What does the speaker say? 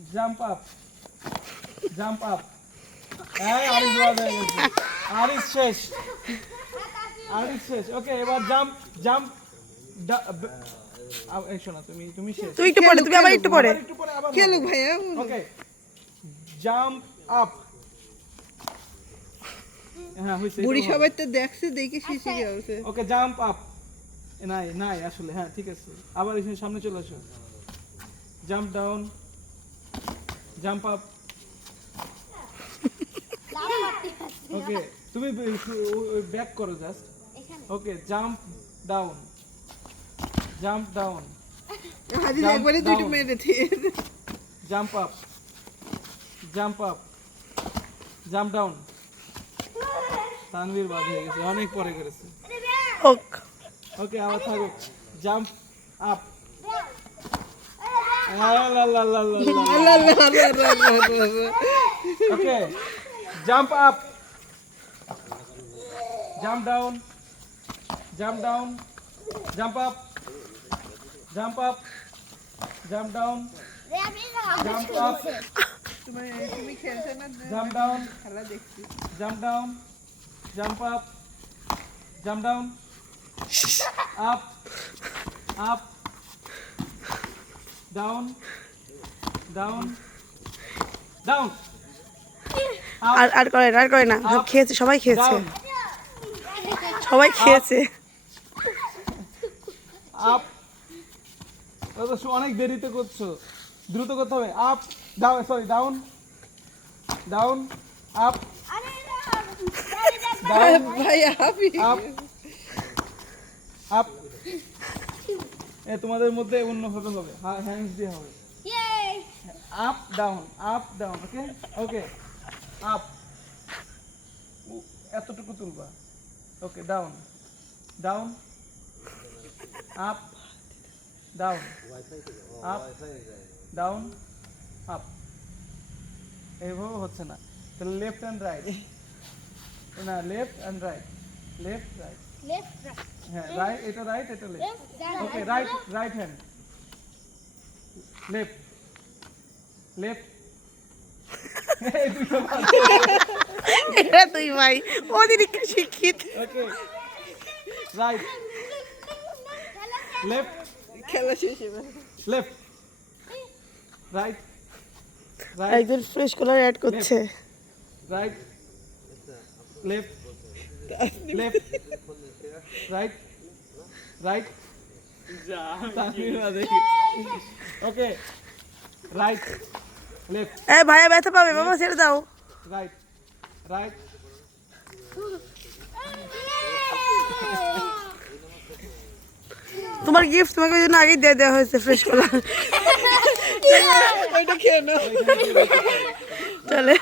jump up jump up এই আরিস বাদ হয়ে গেছে আরিস শেষ আরিস শেষ ওকে এবার জাম্প জাম্প এই শোনা তুমি শেষ তুই একটু পরে তুমি আবার একটু পরে আবার খেলো ভাইয়া ওকে জাম্প আপ হ্যাঁ হইছে বুড়ি সবাই তো দেখছে দেখে শিশে গেছে ওকে জাম্প আপ নাই নাই আসলে হ্যাঁ ঠিক আছে আবার এখানে সামনে চলে আসো জাম্প ডাউন জাম্প আপ ওকে তুমি ব্যাক করো জাস্ট ওকে জাম্প ডাউন হাজির একবারে দুটো মেরেছে jump up jump down Tanvir বাদ হয়ে গেছে অনেক পরে করেছে ওক ওকে আবার থাকো jump up okay jump up jump down jump up jump down jump up তুমি খেলছো না জাম্প ডাউন খেলা দেখছি jump down jump up jump down up up down আর করে না সব খেয়েছে সবাই খেয়েছে সবাই খেয়েছে আপ অনেক দেরিতে করছো দ্রুত করতে হবে up down sorry down up down ভাইয়া হাফি আপ আপ তোমাদের মধ্যে অন্যভাবে হবে হ্যান্ডস দিয়ে হবে আপ ডাউন ওকে ওকে আপ এতটুকু তুলবা ওকে ডাউন আপ ডাউন আপ এইভাবে হচ্ছে না তাহলে লেফট অ্যান্ড রাইট না লেফট অ্যান্ড রাইট হ্যাঁ রাইট এটা রাইট এটা left okay right hand left এটা তুই ভাই ওদের একটু শিক্ষিত ওকে রাইট লেফট খেলা শেষ এবার লেফট রাইট একজন ফ্রেশ কালার অ্যাড করছে right left right okay right left এই ভাইয়া ব্যথা পাবে বাবা ছেড়ে দাও রাইট তোমার গিফট তোমাকে ওই জন্য আগেই দিয়ে দেওয়া হয়েছে ফ্রেশ কালার এটা খেয়ে নাও চলে